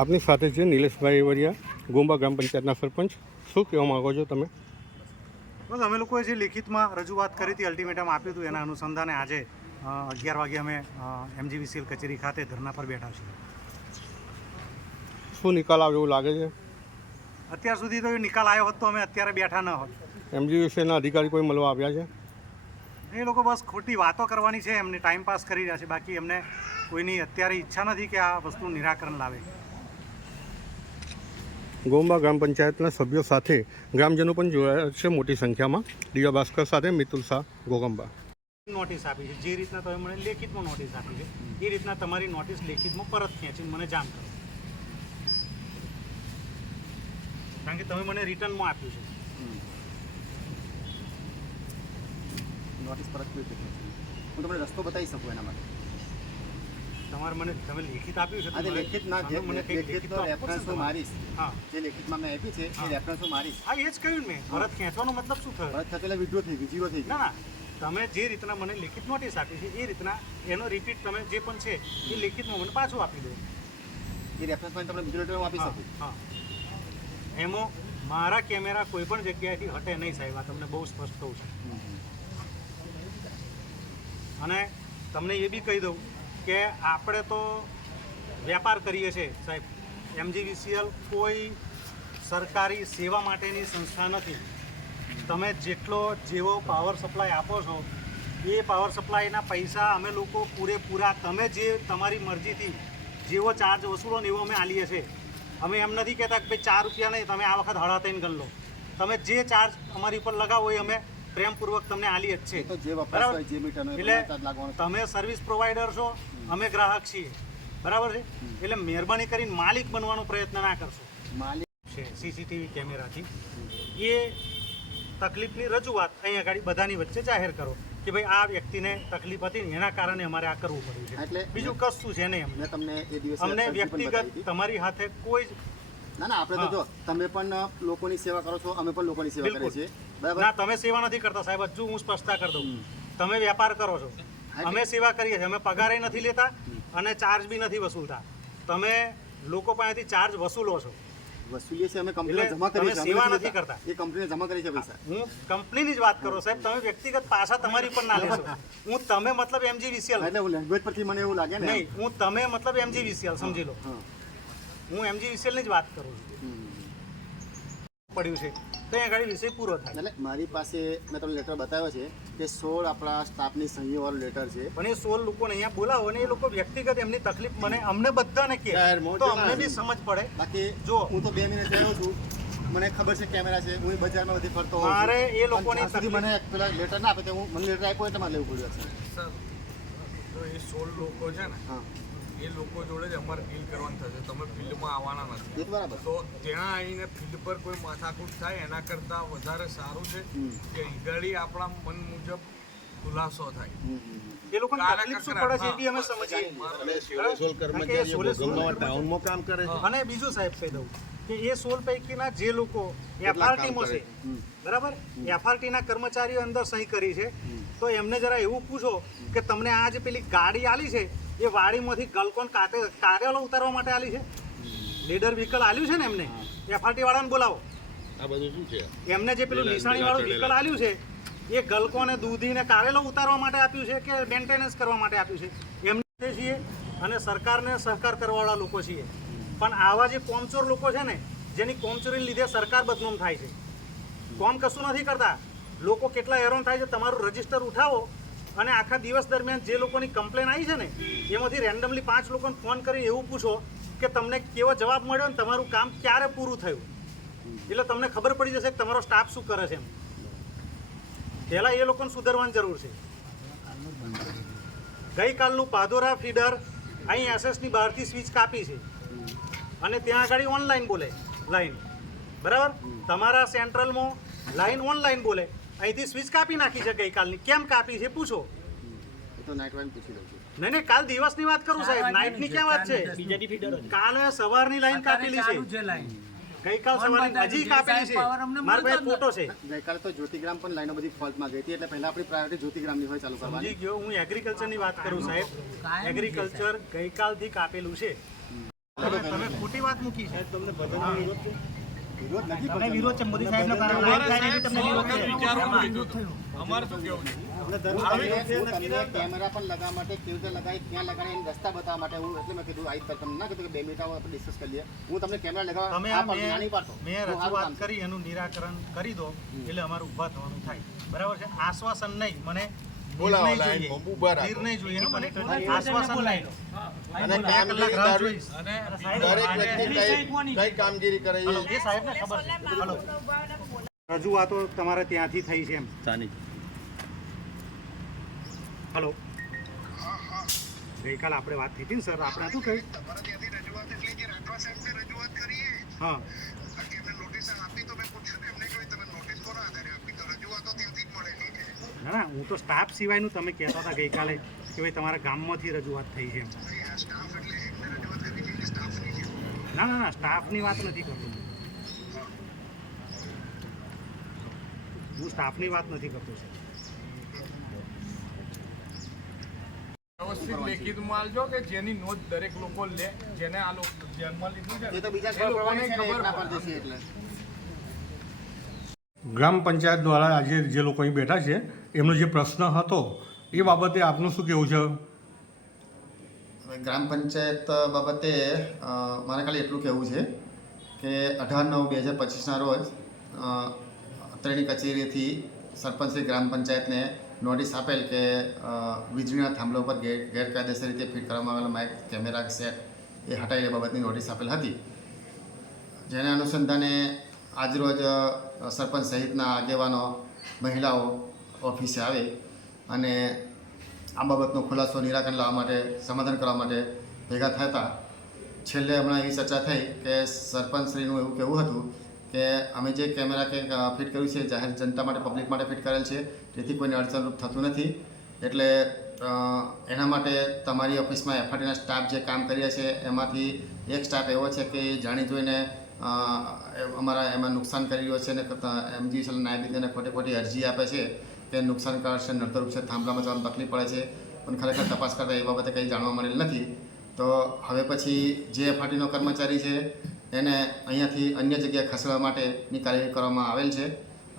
આપની સાથે છે નિલેશભાઈ વરિયા ગોંબા ગ્રામ પંચાયતના સરપંચ. શું કહેવા માગો છો તમે? બસ અમે લોકોએ જે લેખિતમાં રજૂઆત કરી હતી અલ્ટિમેટમ આપ્યું હતું એના અનુસંધાને આજે અગિયાર વાગે અમે એમજીવીસીએલ કચેરી ખાતે ધરના પર બેઠા છીએ. શું નિકાલ આવે એવું લાગે છે? અત્યાર સુધી તો એ નિકાલ આવ્યો હોત તો અમે અત્યારે બેઠા ન હોત. એમજીવીસીએલના અધિકારી કોઈ મળવા આવ્યા છે? એ લોકો બસ ખોટી વાતો કરવાની છે એમને ટાઈમ પાસ કરી રહ્યા છે બાકી એમને કોઈની અત્યારે ઈચ્છા નથી કે આ વસ્તુ નિરાકરણ લાવે. ગોંબા ગ્રામ પંચાયતના સભ્યો સાથે ગ્રામજનો પણ જોડાયા છે મોટી સંખ્યામાં. દિવ્યા ભાસ્કર સાથે મિતુલ શાહ ગોગંબા. નોટિસ આપી છે. જે રીતના તમે મને લેખિતમાં નોટિસ આપી છે એ રીતના તમારી નોટિસ લેખિતમાં પરત ખેંચીને મને જાણ કરો. કારણ કે તમે મને રિટર્નમાં આપ્યું છે. નોટિસ પરત કેવી રીતે કરશો? હું તમને રસ્તો બતાવી શકું એના માટે? તમારે મને તમે લેખિત આપ્યું છે તો આજે મને- લેખિતમાં જે મને લેખિત લેખિતનો રેફરન્સ હું મારીશ. હા. જે લેખિતમાં મેં આપી છે એ રેફરન્સ હું મારીશ. હા એ જ કહ્યું ને મેં. પરત ખેંચવાનો મતલબ શું થયો? પરત ખેંચેલા વીડિયો થઈ ગયું જીરો થઈ ના ગયું. ના તમે જે રીતના મને લેખિત નોટિસ આપી છે એ રીતના એનો રિપીટ તમે જે પણ છે એ લેખિતમાં મને પાછું આપી દો. એ રેફરન્સ પણ તમને બીજો હું આપી શકું? હા. એમાં મારા કેમેરા કોઈ પણ જગ્યાએથી હટે નહીં સાહેબ આ તમને બહુ સ્પષ્ટ કહું છું. અને તમને એ બી કહી દઉં કે આપણે તો વેપાર કરીએ છીએ, સાહેબ. એમજીવીસીએલ કોઈ સરકારી સેવા માટેની સંસ્થા નથી. તમે જેટલો જેવો પાવર સપ્લાય આપો છો, એ પાવર સપ્લાયના પૈસા અમે લોકો પૂરેપૂરા, તમે જે તમારી મરજીથી જેવો ચાર્જ વસૂલો ને એવો અમે આલીએ છીએ. અમે એમ નથી કહેતા કે ભાઈ ચાર રૂપિયા નહીં, તમે આ વખત હળા થઈને ગણ લો. તમે જે ચાર્જ અમારી ઉપર લગાવો એ અમે પ્રેમપૂર્વક તમને આલી જ છે. તો જે વપરાશ બરાબર? જે મીટરનો એટલે. તમે સર્વિસ પ્રોવાઈડર છો અમે ગ્રાહક છીએ. બરાબર છે? એટલે મહેરબાની કરીને માલિક બનવાનો પ્રયત્ન ના કરશો. માલિક છે સીસીટીવી કેમેરાથી. એ તકલીફની રજૂઆત અહીંયા આગળ બધાની વચ્ચે જાહેર કરો કે ભાઈ આ વ્યક્તિને તકલીફ હતી ને એના કારણે અમારે આ કરવું પડ્યું છે. એટલે બીજું કશું છે નહીં અમને. તમને એ દિવસે અમને વ્યક્તિગત તમારી હાથે કોઈ જ ના ના આપણે તો જો તમે પણ લોકોની સેવા કરો છો અમે પણ લોકોની સેવા કરીએ છીએ. બરાબર? ના તમે સેવા નથી કરતા સાહેબ હજુ હું સ્પષ્ટતા કરી દઉં. તમે વેપાર કરો છો. અમે સેવા કરીએ છીએ અમે પગારે નથી લેતા અને ચાર્જ બી નથી વસૂલતા. તમે લોકો પાસેથી ચાર્જ વસૂલો છો. વસૂલીએ છીએ અમે કંપનીને જમા કરીએ છીએ સેવા નથી નથી કરતા. એ કંપનીને જમા કરી છે પૈસા. હું કંપનીની જ વાત કરો સાહેબ તમે વ્યક્તિગત પાછા તમારી પર ના લેશો. હું. તમે મતલબ એમજીવીસીએલ એટલે હું લેંગ્વેજ પરથી મને એવું લાગે ને નહીં હું તમે મતલબ એમજીવીસીએલ સમજી લો. હા. એમજી વિશેની જ વાત કરું છું. પડ્યું છે. તો અહીંયા આગળ વિષય પૂરો થાય. એટલે મારી પાસે મેં તમને લેટર બતાવ્યો છે કે સોળ આપણા સ્ટાફની સહીવાળો લેટર છે. પણ એ સોળ લોકોને અહીંયા બોલાવો અને એ લોકો વ્યક્તિગત એમની તકલીફ મને અમને બધાને કહે. તો અમને બી સમજ પડે. બાકી જો. હું તો બે મિનિટ રહ્યો છું. મને ખબર છે કેમેરા છે. હું બજારમાં બધી ફરતો. હોઉં મારે એ લોકોની સુધી તકલીફ- મને પેલા લેટર ના આપે તો હું મને લેટર આપ્યો એટલે મારે લેવું પડ્યું હશે. સર તો એ સોળ લોકો છે ને હા. એ લોકો જોડે જ અમારે ડીલ કરવાનું થશે. તમે ફિલ્ડમાં આવવાના નથી. તો બરાબર. તો ત્યાં આવીને ફિલ્ડ પર કોઈ માથાકૂટ થાય એના કરતાં વધારે સારું છે કે ઈગળી આપણા મન મુજબ ખુલાસો થાય. એ લોકો તકલીફ શું પડે છે એ બી અમે સમજીએ. મારે કારણ કે એ ટાઉનમાં કામ કરે છે. અને બીજું સાહેબ કહી દઉં કે એ સોલ પૈકીના જે લોકો એફઆરટીમાં છે બરાબર? એફઆરટીના કર્મચારીઓ અંદર સહી કરી છે. તો એમને જરા એવું પૂછો કે તમને આ જે પેલી ગાડી આલી છે એ વાડીમાંથી ગલકોન કાતે કારેલો ઉતારવા માટે આલી છે. લીડર વ્હીકલ આલ્યું છે ને એમને? એફઆરટી વાળાને બોલાવો. આ બધું શું છે? એમને જે પેલું નિશાણી વાળું વ્હીકલ આલ્યું છે એ ગલકોને દૂધીને કારેલો ઉતારવા માટે આપ્યું છે કે મેન્ટેનન્સ કરવા માટે આપ્યું છે? એમને છીએ અને સરકારને સહકાર કરવાવાળા લોકો છીએ પણ આવા જે કોમચોર લોકો છે ને જેની કોમચોરીને લીધે સરકાર બદનામ થાય છે. કોમ કશું નથી કરતા. લોકો કેટલા હેરાન થાય છે તમારું રજિસ્ટર ઉઠાવો અને આખા દિવસ દરમિયાન જે લોકોની કમ્પ્લેન આવી છે ને એમાંથી રેન્ડમલી પાંચ લોકોને ફોન કરી એવું પૂછો કે તમને કેવો જવાબ મળ્યો ને તમારું કામ ક્યારે પૂરું થયું? એટલે તમને ખબર પડી જશે કે તમારો સ્ટાફ શું કરે છે એમ. પહેલાં એ લોકોને સુધારવાની જરૂર છે. ગઈકાલનું પાદોરા ફીડર અહીં એસએસની બહારથી સ્વિચ કાપી છે. અને ત્યાં આગળ ઓનલાઈન બોલે લાઈન બરાબર? તમારા સેન્ટ્રલમાં લાઈન ઓનલાઈન બોલે. અહીંથી સ્વિચ કાપી નાખી છે ગઈકાલની. કેમ કાપી છે? પૂછો. તો નાઇટ પૂછી લઉં છું. નહીં નહીં કાલ દિવસની વાત કરું સાહેબ. નાઇટની ક્યાં વાત છે? કાલે સવારની લાઈન કાપેલી છે. ગઈકાલ સવારે હજી કાપેલી છે. મારા પાસે ફોટો છે. ગઈકાલે તો જ્યોતિગ્રામ પણ લાઈનો બધી ફોલ્ટમાં ગઈ હતી એટલે પહેલા આપણી પ્રાયોરિટી જ્યોતિગ્રામની હોય ચાલુ કરવાની. ગયો હું એગ્રીકલ્ચરની વાત કરું સાહેબ. એગ્રીકલ્ચર ગઈકાલથી કાપેલું છે. તમે ખોટી વાત મૂકી છે. વિરોધ નથી તમે વિરોધ મોદી સાહેબનો કેમેરા પણ લગાવવા માટે કેવી રીતે લગાવી ક્યાં લગાડી એને રસ્તા બતાવવા માટે હું એટલે મેં કીધું આવી તમને ના કીધું કે બે મિનિટ આપણે ડિસ્કસ કરી લઈએ. હું તમને કેમેરા લગાવવા નાની મેં પાડતો મેં રજૂઆત કરી. એનું નિરાકરણ કરી દો એટલે અમારું ઊભા થવાનું થાય. બરાબર છે? આશ્વાસન નહીં મને બોલાવો, લાઈનમાં ઊભા રાખો. નિર્ણય જોઈએ. મને આશ્વાસન નહીં અને બે કલાક રાહ જોઈશ. અને દરેક વ્યક્તિ કઈ કઈ કામગીરી કરે હલો, એ એ સાહેબને ખબર છે. હલો. રજૂઆતો તમારે ત્યાંથી થઈ છે એમ. હલો. ગઈકાલ આપણે વાત થઈ હતી ને સર. આપણે શું કહ્યું? તમારા ત્યાંથી રજૂઆત એટલે કે રાઠવા સાહેબને રજૂઆત કરીએ? હા. નોટિસ આપી તો મેં પૂછ્યું ને એમને કહ્યું તમે ના ના હું તો સ્ટાફ સિવાયનું તમે કહેતા હતા ગઈકાલે કે ભાઈ તમારા ગામમાંથી રજૂઆત થઈ છે ના ના ના સ્ટાફની વાત નથી કરતો હું. સ્ટાફની વાત નથી કરતો સર વ્યવસ્થિત લેખિતમાં આલજો કે જેની નોંધ દરેક લોકો લે જેને આ લોકો જન્મ લીધું છે એ તો બીજા ખબર લોકોને પડવાની છે ને ખબર એટલા પડે. પરદેશી એટલે ગ્રામ પંચાયત દ્વારા આજે જે લોકો અહીં બેઠા છે, એમનો જે પ્રશ્ન હતો, એ બાબતે આપનું શું કહેવું છે? ગ્રામ પંચાયત બાબતે મારે ખાલી એટલું કહેવું છે કે અઢાર નવ બે હજાર પચીસના રોજ અત્રેની કચેરીથી સરપંચશ્રી ગ્રામ પંચાયતને નોટિસ આપેલ કે વીજળીના થાંભલા ઉપર ગેર, ગેરકાયદેસર રીતે ફિટ કરવામાં આવેલા માઇક કેમેરા સેટ એ હટાવી બાબતની નોટિસ આપેલ હતી. જેના અનુસંધાને આજરોજ સરપંચ સહિતના આગેવાનો, મહિલાઓ ઓફિસે આવે અને આ બાબતનો ખુલાસો નિરાકરણ લાવવા માટે, સમાધાન કરવા માટે ભેગા થતા છેલ્લે હમણાં એવી ચર્ચા થઈ કે સરપંચશ્રીનું એવું કહેવું હતું કે અમે જે કેમેરા કે ફિટ કર્યું છે, જાહેર જનતા માટે, પબ્લિક માટે ફિટ કરેલ છે, તેથી કોઈને અડચણરૂપ થતું નથી. એટલે એના માટે તમારી ઓફિસમાં એફઆરટીના સ્ટાફ જે કામ કરી રહ્યા છે, એમાંથી એક સ્ટાફ એવો છે કે જાણી જોઈને અમારા એમાં નુકસાન કરી રહ્યો છે અને એમજી તેને ખોટી ખોટી અરજી આપે છે. કે નુકસાન કરશે નડતરૂપ છે, થાંભલામાં જવાનું તકલીફ પડે છે. પણ ખરેખર તપાસ કરતાં એ બાબતે કંઈ જાણવા મળેલ નથી. તો હવે પછી જે એફઆરટીનો કર્મચારી છે, એને અહીંયાથી અન્ય જગ્યાએ ખસેડવા માટેની કાર્યવાહી કરવામાં આવેલ છે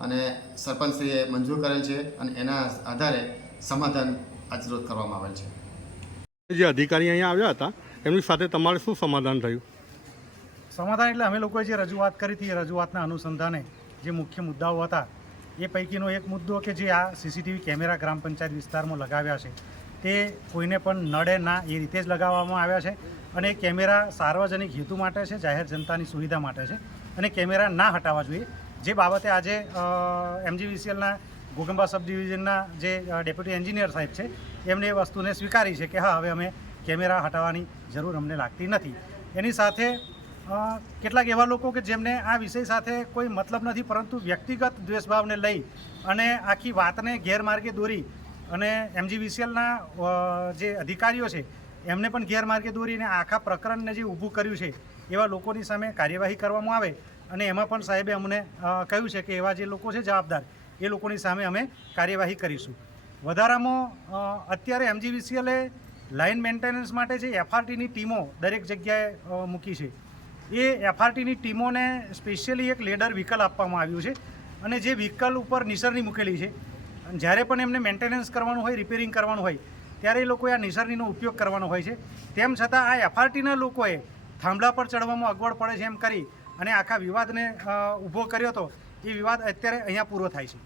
અને સરપંચશ્રીએ મંજૂર કરેલ છે અને એના આધારે સમાધાન આજરોજ કરવામાં આવેલ છે. જે અધિકારી અહીંયા આવ્યા હતા, એમની સાથે તમારે શું સમાધાન થયું? સમાધાન એટલે અમે લોકોએ જે રજૂઆત કરી હતી એ રજૂઆતના અનુસંધાને જે મુખ્ય મુદ્દાઓ હતા, એ પૈકીનો એક મુદ્દો કે જે આ સીસીટીવી કેમેરા ગ્રામ પંચાયત વિસ્તારમાં લગાવ્યા છે, તે કોઈને પણ નડે ના એ રીતે જ લગાવવામાં આવ્યા છે અને એ કેમેરા સાર્વજનિક હેતુ માટે છે, જાહેર જનતાની સુવિધા માટે છે અને કેમેરા ના હટાવવા જોઈએ. જે બાબતે આજે એમજીવીસીએલના ગોગંબા સબ ડિવિઝનના જે ડેપ્યુટી એન્જિનિયર સાહેબ છે એમણે એ વસ્તુને સ્વીકારી છે કે હા, હવે અમે કેમેરા હટાવવાની જરૂર અમને લાગતી નથી. એની સાથે કેટલાક એવા લોકો કે જેમને આ વિષય સાથે કોઈ મતલબ નથી, પરંતુ વ્યક્તિગત દ્વેષભાવને લઈ અને આખી વાતને ગેરમાર્ગે દોરી અને એમજીવીસીએલના જે અધિકારીઓ છે, એમને પણ ગેરમાર્ગે દોરીને આખા પ્રકરણને જે ઊભું કર્યું છે, એવા લોકોની સામે કાર્યવાહી કરવામાં આવે. અને એમાં પણ સાહેબે અમને કહ્યું છે કે એવા જે લોકો છે જવાબદાર, એ લોકોની સામે અમે કાર્યવાહી કરીશું. વધારામાં અત્યારે એમજીવીસીએલે લાઇન મેન્ટેનન્સ માટે જે એફઆરટીની ટીમો દરેક જગ્યાએ મૂકી છે. એ એફઆરટીની ટીમોને સ્પેશિયલી એક લેડર વ્હીકલ આપવામાં આવ્યું છે અને જે વ્હીકલ ઉપર નિસરણી મૂકેલી છે. જ્યારે પણ એમને મેન્ટેનન્સ કરવાનું હોય રિપેરિંગ કરવાનું હોય, ત્યારે એ લોકોએ આ નિસરણીનો ઉપયોગ કરવાનો હોય છે. તેમ છતાં આ એફઆરટીના લોકોએ થાંભલા પર ચડવામાં અગવડ પડે છે એમ કરી અને આખા વિવાદને ઊભો કર્યો હતો એ વિવાદ અત્યારે અહીંયા પૂરો થાય છે.